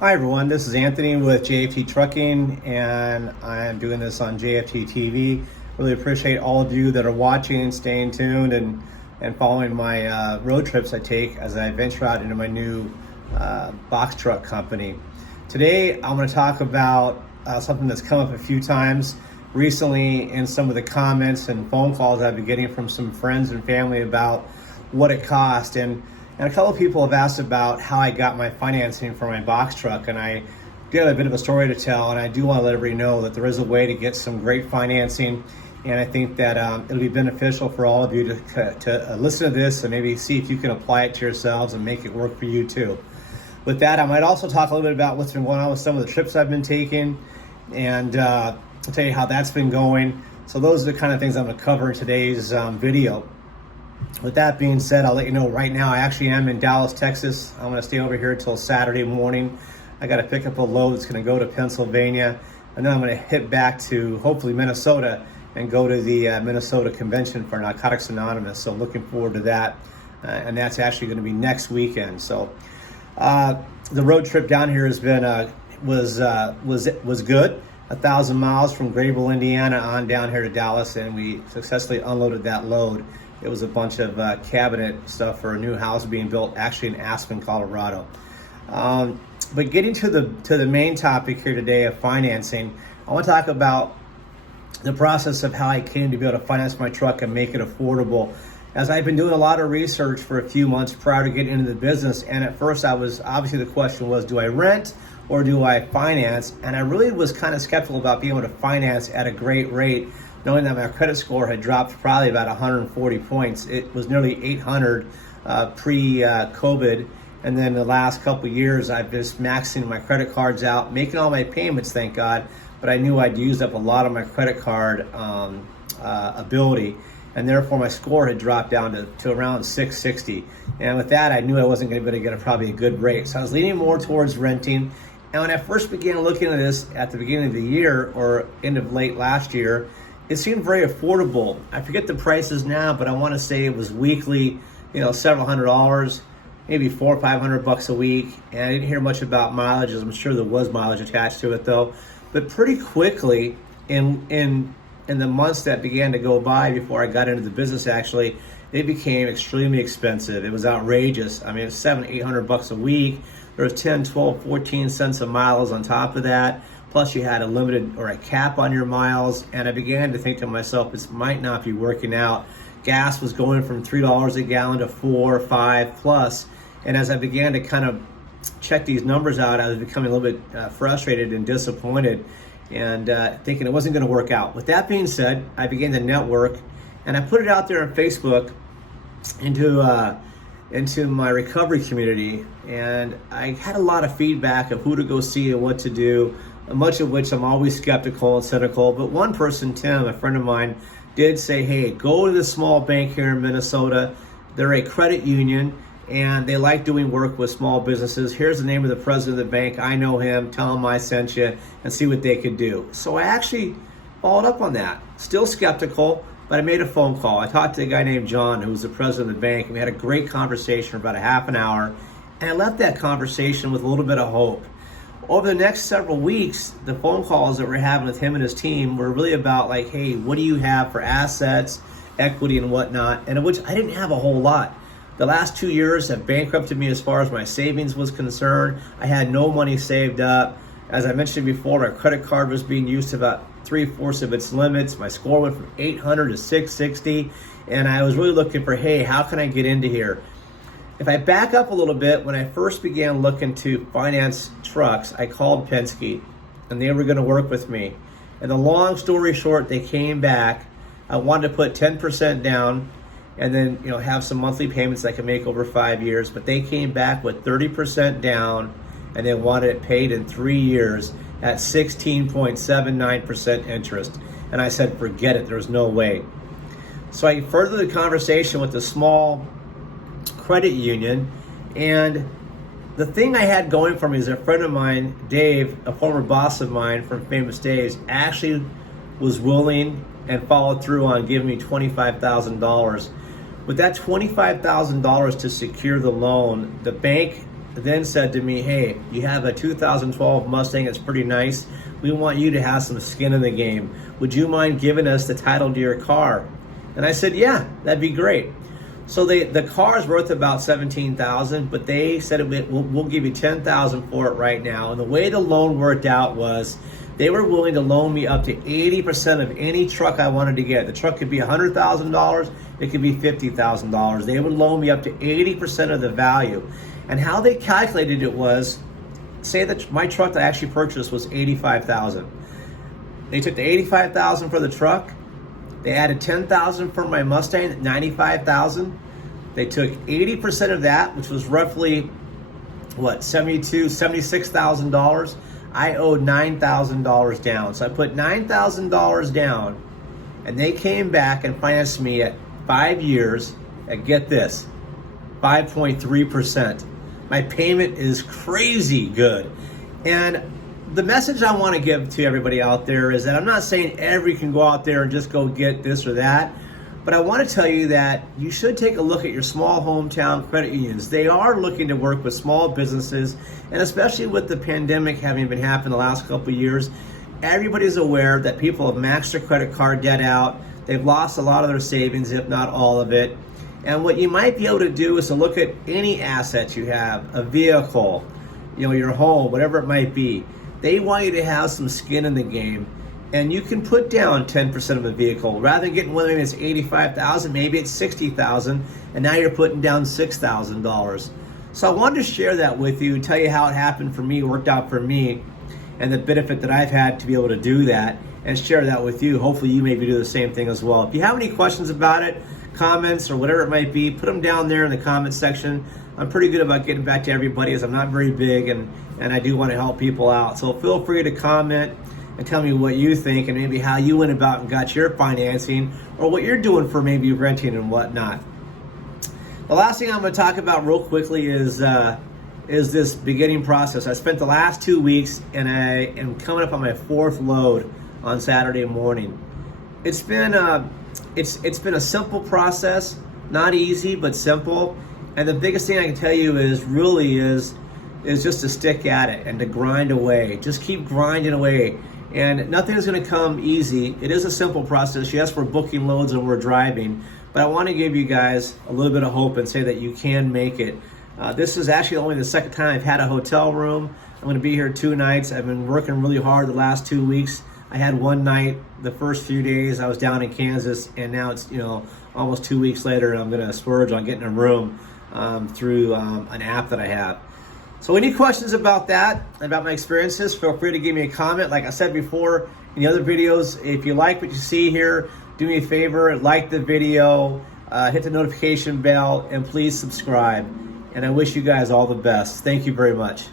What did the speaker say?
Hi everyone, this is Anthony with JFT Trucking, and I'm doing this on JFT TV. Really appreciate all of you that are watching and staying tuned and following my road trips I take as I venture out into my new box truck company. Today I'm going to talk about something that's come up a few times recently in some of the comments and phone calls I've been getting from some friends and family about what it cost. And a couple of people have asked about how I got my financing for my box truck, and I did a bit of a story to tell, and I do want to let everybody know that there is a way to get some great financing, and I think that it'll be beneficial for all of you to listen to this and maybe see if you can apply it to yourselves and make it work for you too. With that, I might also talk a little bit about what's been going on with some of the trips I've been taking, and I'll tell you how that's been going. So those are the kind of things I'm going to cover in today's video. With that being said, I'll let you know right now I actually am in Dallas, Texas. I'm going to stay over here until Saturday morning. I got to pick up a load that's going to go to Pennsylvania, and then I'm going to hit back to hopefully Minnesota and go to the Minnesota Convention for Narcotics Anonymous. So looking forward to that, and that's actually going to be next weekend. So the road trip down here has been was good. 1,000 miles from Grayville, Indiana, on down here to Dallas, and we successfully unloaded that load. It was a bunch of cabinet stuff for a new house being built, actually in Aspen, Colorado. But getting to the main topic here today of financing, I want to talk about the process of how I came to be able to finance my truck and make it affordable. As I've been doing a lot of research for a few months prior to getting into the business, and at first obviously the question was, do I rent or do I finance? And I really was kind of skeptical about being able to finance at a great rate, knowing that my credit score had dropped probably about 140 points. It was nearly 800 pre-COVID. And then the last couple of years, I've been maxing my credit cards out, making all my payments, thank God. But I knew I'd used up a lot of my credit card ability. And therefore, my score had dropped down to around 660. And with that, I knew I wasn't going to be able to get probably a good rate. So I was leaning more towards renting. And when I first began looking at this at the beginning of the year or end of late last year, it seemed very affordable. I forget the prices now, but I want to say it was weekly, several $100s, maybe $400 or $500 a week. And I didn't hear much about mileage. I'm sure there was mileage attached to it though. But pretty quickly, in the months that began to go by before I got into the business, actually, it became extremely expensive. It was outrageous. I mean, it's $700, $800 a week. There was 10, 12, 14 cents a miles on top of that. Plus you had a limited or a cap on your miles. And I began to think to myself, this might not be working out. Gas was going from $3 a gallon to $4 or $5 plus. And as I began to kind of check these numbers out, I was becoming a little bit frustrated and disappointed and thinking it wasn't going to work out. With that being said, I began to network, and I put it out there on Facebook into my recovery community, and I had a lot of feedback of who to go see and what to do, much of which I'm always skeptical and cynical. But one person, Tim, a friend of mine, did say, hey, go to the small bank here in Minnesota. They're a credit union, and they like doing work with small businesses. Here's the name of the president of the bank. I know him. Tell him I sent you, and see what they could do. So I actually followed up on that. Still skeptical, but I made a phone call. I talked to a guy named John, who was the president of the bank, and we had a great conversation for about a half an hour. And I left that conversation with a little bit of hope. Over the next several weeks, the phone calls that we're having with him and his team were really about like, hey, what do you have for assets, equity, and whatnot? And of which I didn't have a whole lot. The last 2 years have bankrupted me as far as my savings was concerned. I had no money saved up. As I mentioned before, my credit card was being used to about 3/4 of its limits. My score went from 800 to 660. And I was really looking for, hey, how can I get into here? If I back up a little bit, when I first began looking to finance trucks, I called Penske, and they were going to work with me. And the long story short, they came back. I wanted to put 10% down and then have some monthly payments I could make over 5 years. But they came back with 30% down, and they wanted it paid in 3 years at 16.79% interest. And I said, forget it, there's no way. So I furthered the conversation with the small credit union, and the thing I had going for me is a friend of mine, Dave, a former boss of mine from Famous Days, actually was willing and followed through on giving me $25,000. With that $25,000 to secure the loan, the bank then said to me, hey, you have a 2012 Mustang, it's pretty nice. We want you to have some skin in the game. Would you mind giving us the title to your car? And I said, yeah, that'd be great. So the car is worth about $17,000, but they said we'll give you $10,000 for it right now. And the way the loan worked out was they were willing to loan me up to 80% of any truck I wanted to get. The truck could be $100,000, it could be $50,000. They would loan me up to 80% of the value. And how they calculated it was, say that my truck that I actually purchased was $85,000. They took the $85,000 for the truck. They added $10,000 for my Mustang, $95,000. They took 80% of that, which was roughly, what, $76,000. I owed $9,000 down. So I put $9,000 down, and they came back and financed me at 5 years at, get this, 5.3%. My payment is crazy good. And the message I want to give to everybody out there is that I'm not saying everybody can go out there and just go get this or that, but I want to tell you that you should take a look at your small hometown credit unions. They are looking to work with small businesses, and especially with the pandemic having been happening the last couple of years, everybody's aware that people have maxed their credit card debt out. They've lost a lot of their savings, if not all of it. And what you might be able to do is to look at any assets you have, a vehicle, your home, whatever it might be. They want you to have some skin in the game, and you can put down 10% of a vehicle. Rather than getting one that's $85,000, maybe it's $60,000, and now you're putting down $6,000. So I wanted to share that with you, tell you how it happened for me, worked out for me, and the benefit that I've had to be able to do that, and share that with you. Hopefully you maybe do the same thing as well. If you have any questions about it, comments or whatever it might be, put them down there in the comment section. I'm pretty good about getting back to everybody, as I'm not very big, and I do want to help people out. So feel free to comment and tell me what you think, and maybe how you went about and got your financing, or what you're doing for maybe renting and whatnot. The last thing I'm going to talk about real quickly is this beginning process. I spent the last 2 weeks, and I am coming up on my 4th load on Saturday morning. It's been a simple process, not easy, but simple. And the biggest thing I can tell you is just to stick at it and to grind away. Just keep grinding away. And nothing's going to come easy. It is a simple process. Yes, we're booking loads and we're driving, but I want to give you guys a little bit of hope and say that you can make it. This is actually only the second time I've had a hotel room. I'm going to be here 2 nights. I've been working really hard the last 2 weeks. I had one night the first few days. I was down in Kansas, and now it's almost 2 weeks later, and I'm going to splurge on getting a room through an app that I have. So any questions about that, about my experiences, feel free to give me a comment. Like I said before in the other videos, if you like what you see here, do me a favor, like the video, hit the notification bell, and please subscribe. And I wish you guys all the best. Thank you very much.